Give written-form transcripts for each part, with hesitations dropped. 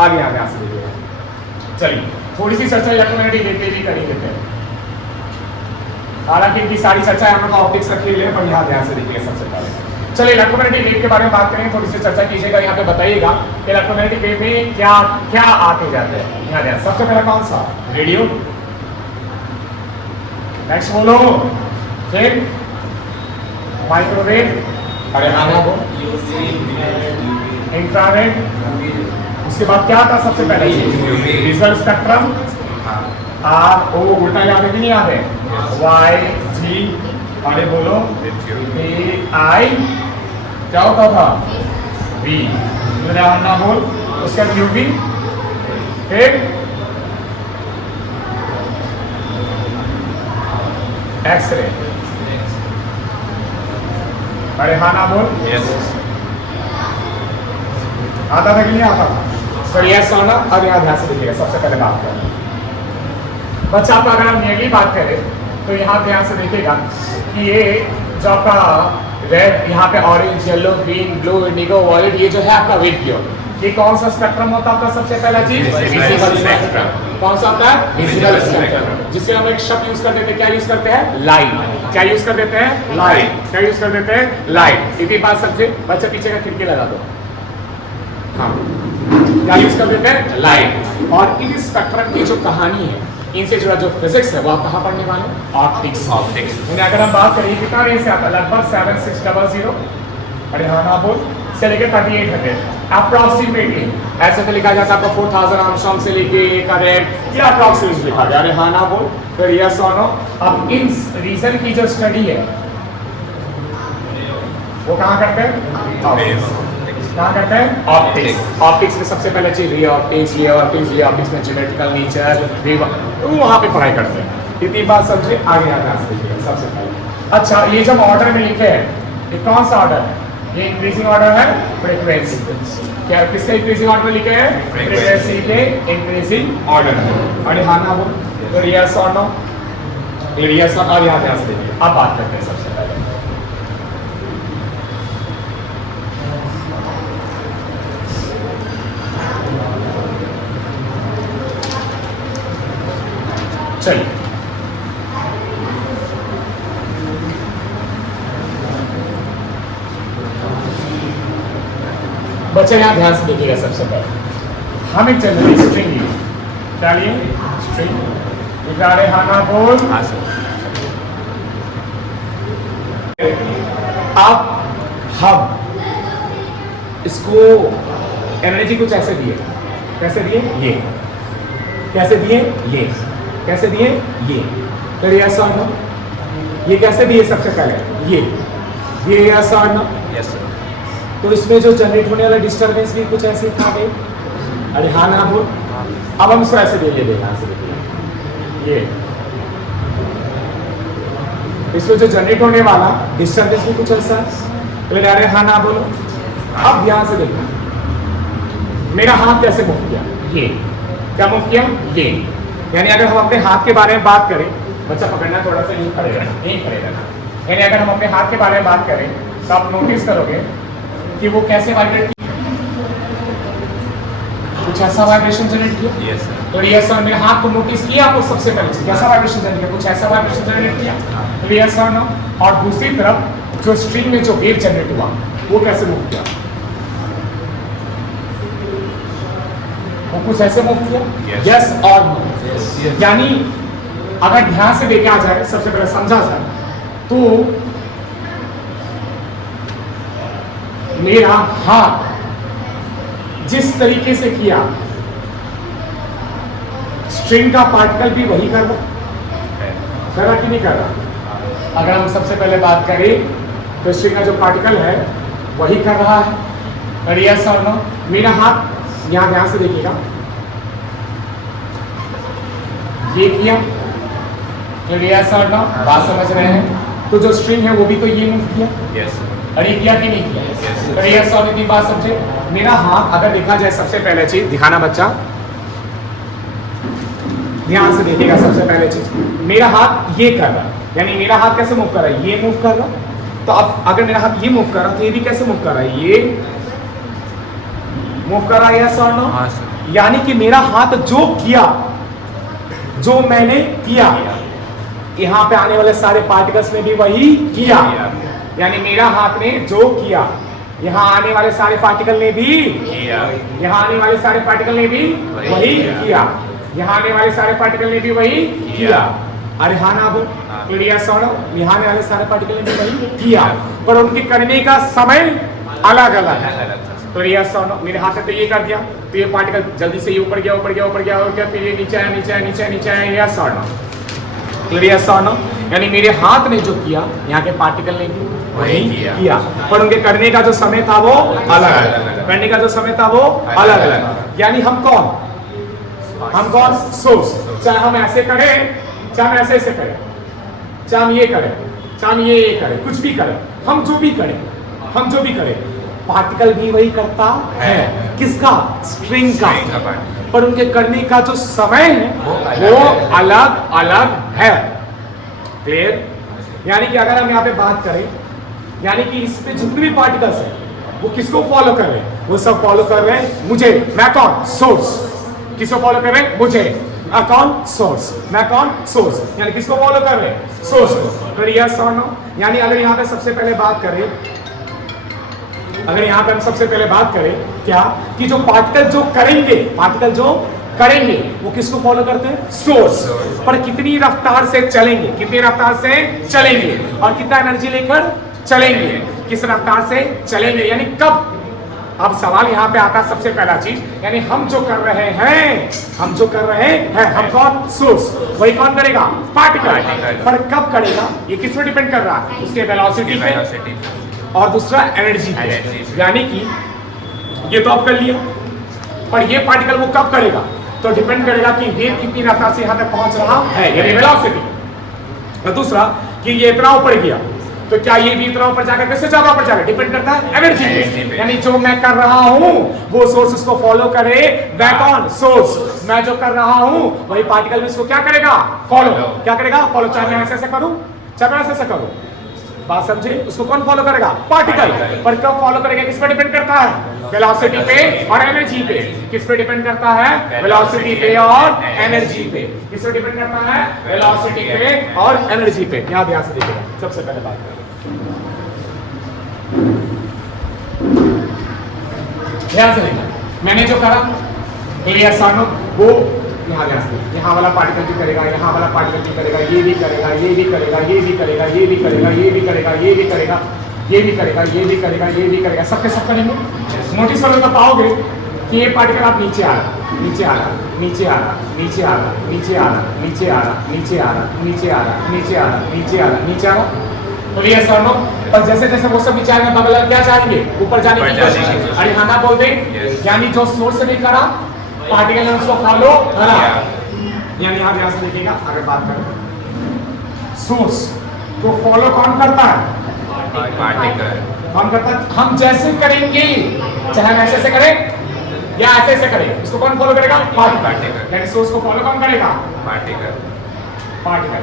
आगे आगे आगे देखिए। चलिए थोड़ी सी चर्चा इलेक्ट्रोमैग्नेटिक वेव पे भी कर ही लेते हैं। हालांकि इनकी सारी चर्चा हम लोग ऑप्टिक्स रखी हुई है, पर यहाँ ध्यान से देखिए सबसे पहले। चलिए इलेक्ट्रोमैग्नेटिक वेव के बारे में बात करें, थोड़ी सी चर्चा कीजिएगा। यहाँ पे बताइएगा कि इलेक्ट्रोमैग्नेटिक वेव में क्या क्या आते जाते हैं। यहाँ ध्यान, सबसे पहला कौन सा? रेडियो। नेक्स्ट बोलो, फिर माइक्रोवेव, अरे हाँ ना बोल, इंफ्रारेड, उसके बाद क्या आता सबसे पहले? Visual spectrum. आर ओ उल्टा याद है कि नहीं याद है? वाई जी, अरे बोलो ए आई, क्या होता था? वी, ना बोल। उसके बाद यूवी, फिर एक्सरे, अरे हाँ ना बोल। आता था कि नहीं आता था? सर यस और ना। अब यहाँ ध्यान से देखिएगा, सबसे पहले बात करें बच्चा आपका, अगर हम नियरली बात करें तो यहाँ ध्यान से देखिएगा कि ये जो आपका रेड, यहाँ पे orange, yellow, green, blue, indigo, violet, ये जो है आपका वेव, ये कौन सा स्पेक्ट्रम होता है आपका? सबसे पहला चीज विजिबल स्पेक्ट्रम। कौन सा होता है? विजिबल स्पेक्ट्रम, जिसके हम एक शब्द यूज कर देते हैं। क्या यूज करते हैं? लाइट। क्या यूज कर देते हैं? लाइट। क्या यूज कर देते हैं? लाइट। इतनी बात समझे बच्चा, पीछे का खिड़की लगा दो। हाँ, क्या यूज कर देते हैं? लाइट। और इन स्पेक्ट्रम की जो कहानी है, इनसे जुड़ा जो फिजिक्स है, वो आप कहाँ पढ़ने वाले? ऑप्टिक्स। ऑप्टिक्स अगर हम बात करें कितना रेंज से आता है? लगभग 7600, अरे हाँ ना बोल, से लेके 3800 अप्रॉक्सीमेटली। ऐसे तो लिखा जाता है आपका 4000 आर्मस्ट्रांग से लेके करेक्ट, या अप्रॉक्सीमेटली लिखा गया। अरे हाँ ना बोल, फिर यस और नो। अब इन रीजन की जो स्टडी है वो कहाँ करते हैं? कहाँ करते हैं? ऑप्टिक्स। ऑप्टिक्स में सबसे पहले चीज रे ऑप्टिक्स, ये ऑप्टिक्स, ये ऑप्टिक्स में ज्योमेट्रिकल नेचर, वहाँ पे पढ़ाई करते हैं। इतनी बात समझे, आगे आगे सबसे पहले। अच्छा, ये जब ऑर्डर में लिखे हैं, ये कौन सा ऑर्डर है? ये इंक्रीजिंग ऑर्डर है, फ्रीक्वेंसी। क्या किसके इंक्रीजिंग ऑर्डर में लिखे हैं? फ्रीक्वेंसी के इंक्रीजिंग ऑर्डर में। अरे हाँ ना बोल, तो यस और नो, यस और यहाँ ध्यान से देखिए। अब बात करते हैं सबसे पहले। चलिए बच्चे यहाँ ध्यान से देखिएगा। सबसे पहले हम एक जनरल स्ट्रिंग लिए, क्या लिए? स्ट्रिंग। इकारे हाँ ना बोल। अब हम इसको एनर्जी कुछ ऐसे दिए। कैसे दिए? ये। कैसे दिए? ये। कैसे दिए? ये। फिर यस और नो। ये कैसे दिए? सबसे पहले ये यस और नो। यस। तो इसमें जो जनरेट होने वाला डिस्टर्बेंस भी कुछ ऐसे था भाई। अरे हाँ ना बोल। अब हम इसको ऐसे दे देखिए, यहाँ से देखिए, ये इसमें जो जनरेट होने वाला डिस्टर्बेंस भी कुछ ऐसा है। तो अरे हाँ ना बोलो। अब ध्यान से देखना, मेरा हाथ कैसे मूव किया? ये। क्या मूव किया? ये। यानी अगर हम अपने हाथ के बारे में बात करें, बच्चा पकड़ना थोड़ा सा नहीं खड़े रहना, नहीं खड़े रहना। यानी अगर हम अपने हाथ के बारे में बात करें तो आप नोटिस करोगे कि वो कैसे वाइब्रेट किया? कुछ ऐसा वाइब्रेशन जनरेट किया। yes, तो यस सर, मेरे हाथ को नोटिस किया आपको? सबसे पहले कैसा वाइब्रेशन जनरेट किया? कुछ ऐसा वाइब्रेशन जनरेट किया। तो यस सर नो। और दूसरी तरफ जो स्ट्रिंग में जो वेव जनरेट हुआ वो कैसे मूव किया? वो कुछ ऐसे मूव किया। यस और नो। यानी अगर ध्यान से देखा जाए, सबसे पहले समझा जाए तो मेरा हाथ जिस तरीके से किया, स्ट्रिंग का पार्टिकल भी वही कर रहा कि नहीं कर रहा? अगर हम सबसे पहले बात करें तो स्ट्रिंग का जो पार्टिकल है वही कर रहा है। और यस और नो। मेरा हाथ यहां ध्यान से देखिएगा, ये किया। तो यस और नो, बात समझ रहे हैं? तो जो स्ट्रिंग है वो भी तो ये मूव किया। yes. और ये किया कि नहीं किया? yes. तो यस और इतनी बात समझे। मेरा हाथ अगर देखा जाए, सबसे पहले चीज दिखाना बच्चा, ध्यान से देखिएगा। सबसे पहले चीज, मेरा हाथ ये कर रहा है, यानी मेरा हाथ कैसे मूव कर रहा है? ये मूव कर रहा। तो अब अगर मेरा हाथ ये मूव कर रहा तो ये भी कैसे मूव कर रहा है? ये मूव कर रहा है। यस और नो? यानी कि मेरा हाथ जो किया, जो मैंने किया, यहां पे आने वाले सारे पार्टिकल्स ने भी वही किया। यानी मेरा हाथ ने जो किया, यहां आने वाले सारे पार्टिकल ने भी किया, यहां आने वाले सारे पार्टिकल ने भी वही किया, यहां आने वाले सारे पार्टिकल ने भी वही किया। अरे हाँ ना वो क्लियर सोनो, यहाँ आने वाले सारे पार्टिकल ने भी वही किया, पर उनके करने का समय अलग अलग है। तो क्लियर सोनो, मेरे हाथ ने तो ये कर दिया, तो ये पार्टिकल जल्दी से ये ऊपर गया, ऊपर गया, ऊपर गया, ऊपर गया, फिर ये नीचे आया, नीचे आया, नीचे आया, नीचे आया, यस और नो। क्लियर सोनो, यानी मेरे हाथ ने जो किया, यहाँ के पार्टिकल ने भी वही किया, पर उनके करने का जो समय था वो अलग अलग, करने का जो समय था वो अलग अलग। यानी हम कौन, हम कौन, सोर्स। चाहे हम ऐसे करें, चाहे हम ऐसे करें, चाहे हम ये करें, चाहे हम ये करें, कुछ भी करें, हम जो भी करें, हम जो भी करें, पार्टिकल भी वही करता है। किसका, स्ट्रिंग का, पर उनके करने का जो समय है वो अलग अलग है। क्लियर? यानी कि अगर हम यहाँ पे बात करें, यानी कि इस पे जितने भी पार्टिकल्स हैं वो किसको फॉलो कर रहे हैं, वो सब फॉलो कर रहे हैं मुझे। मैं कौन, सोर्स। किसको फॉलो कर रहे हैं, मुझे। मैं कौन, सोर्स। मैं कौन, सोर्स। यानी किसको फॉलो कर रहे हैं, सोर्स को। क्लियर सोनो? यानी अगर यहाँ पे सबसे पहले बात करें, अगर यहाँ पे हम सबसे पहले बात करें क्या, कि जो पार्टिकल जो करेंगे, पार्टिकल जो करेंगे वो किसको फॉलो करते हैं, सोर्स। पर कितनी रफ्तार से चलेंगे, कितनी रफ्तार से चलेंगे, और कितना एनर्जी लेकर चलेंगे, किस रफ्तार से चलेंगे, यानी कब। अब सवाल यहाँ पे आता है सबसे पहला चीज, यानी हम जो कर रहे हैं, हम जो कर रहे हैं, हम कौन, सोर्स। वही कौन करेगा, पार्टिकल। पर कब करेगा, ये किस पे डिपेंड कर रहा है, उसके वेलोसिटी पे, और दूसरा एनर्जी पे। यानी कि ये तो अब कर लिया, पर ये पार्टिकल वो कब करेगा, तो डिपेंड करेगा कि वेव कितनी रफ्तार से यहाँ तक पहुंच रहा है, यानी वेलोसिटी। और दूसरा कि ये इतना ऊपर गया, तो क्या ये भी इतना ऊपर जाकर, कैसे ज्यादा ऊपर जाकर, डिपेंड करता है एनर्जी पे। यानी जो मैं कर रहा हूँ वो सोर्स उसको फॉलो करे, मैं कौन, सोर्स। मैं जो कर रहा हूँ वही पार्टिकल में इसको क्या करेगा, फॉलो। क्या करेगा, फॉलो। चाहे मैं ऐसे करूँ, चाहे मैं ऐसे करूँ, बात समझे, उसको कौन फॉलो करेगा, पार्टिकल। पर कब फॉलो करेगा, किस पे डिपेंड करता है, वेलोसिटी पे और एनर्जी पे। किस पे डिपेंड करता है, वेलोसिटी पे और एनर्जी पे। किस पे डिपेंड करता है, वेलोसिटी पे और एनर्जी पे। यहाँ ध्यान से देखिएगा, सबसे पहले बात करें, ध्यान से देखिए, मैंने जो करा, क्लियर सानो, वो यहाँ ध्यान से, यहाँ वाला पार्टिकल भी करेगा, यहाँ वाला पार्टिकल भी करेगा, ये भी करेगा, ये भी करेगा, ये भी करेगा, ये भी करेगा, ये भी करेगा, ये भी करेगा, ये भी करेगा, ये भी करेगा, ये भी करेगा, सबके सब करेंगे। नोटिस करोगे तो पाओगे कि ये पार्टिकल आप नीचे आ रहा, नीचे आ रहा, नीचे आ रहा, नीचे आ रहा, नीचे आ रहा, नीचे आ रहा, नीचे आ रहा, नीचे आ रहा, नीचे आ रहा, नीचे आ रहा, नीचे आ रहा। तो ये सर पर जैसे जैसे वो सब नीचे आएंगे, बगल क्या चाहेंगे, ऊपर जाने की कोशिश। अरे हाँ ना बोल दे, यानी जो सोर्स ने करा, पार्टिकल ने उसको फॉलो करा। यानी आप यहाँ से देखिएगा, अगर बात करें सोर्स को फॉलो कौन करता है, पार्टिकल। कौन करता है, हम जैसे करेंगे, चाहे हम ऐसे करें या ऐसे करें, उसको कौन फॉलो करेगा, पार्टिकल। यानी सोर्स को फॉलो कौन करेगा, पार्टिकल। पार्टिकल।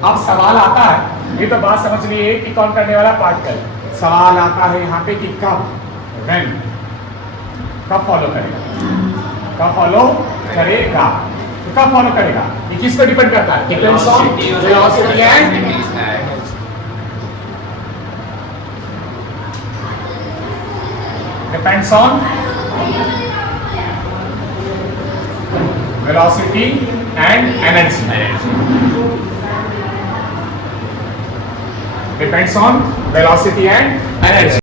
अब सवाल आता है, ये तो बात समझ लीजिए कि कौन करने वाला, पार्टिकल। सवाल आता है यहाँ पे कि कब, व्हेन, कब फॉलो करेगा, कब फॉलो करेगा, तो कब फॉलो करेगा, ये किस पर डिपेंड करता है, depends on velocity and depends on velocity and energy. Depends on velocity and energy.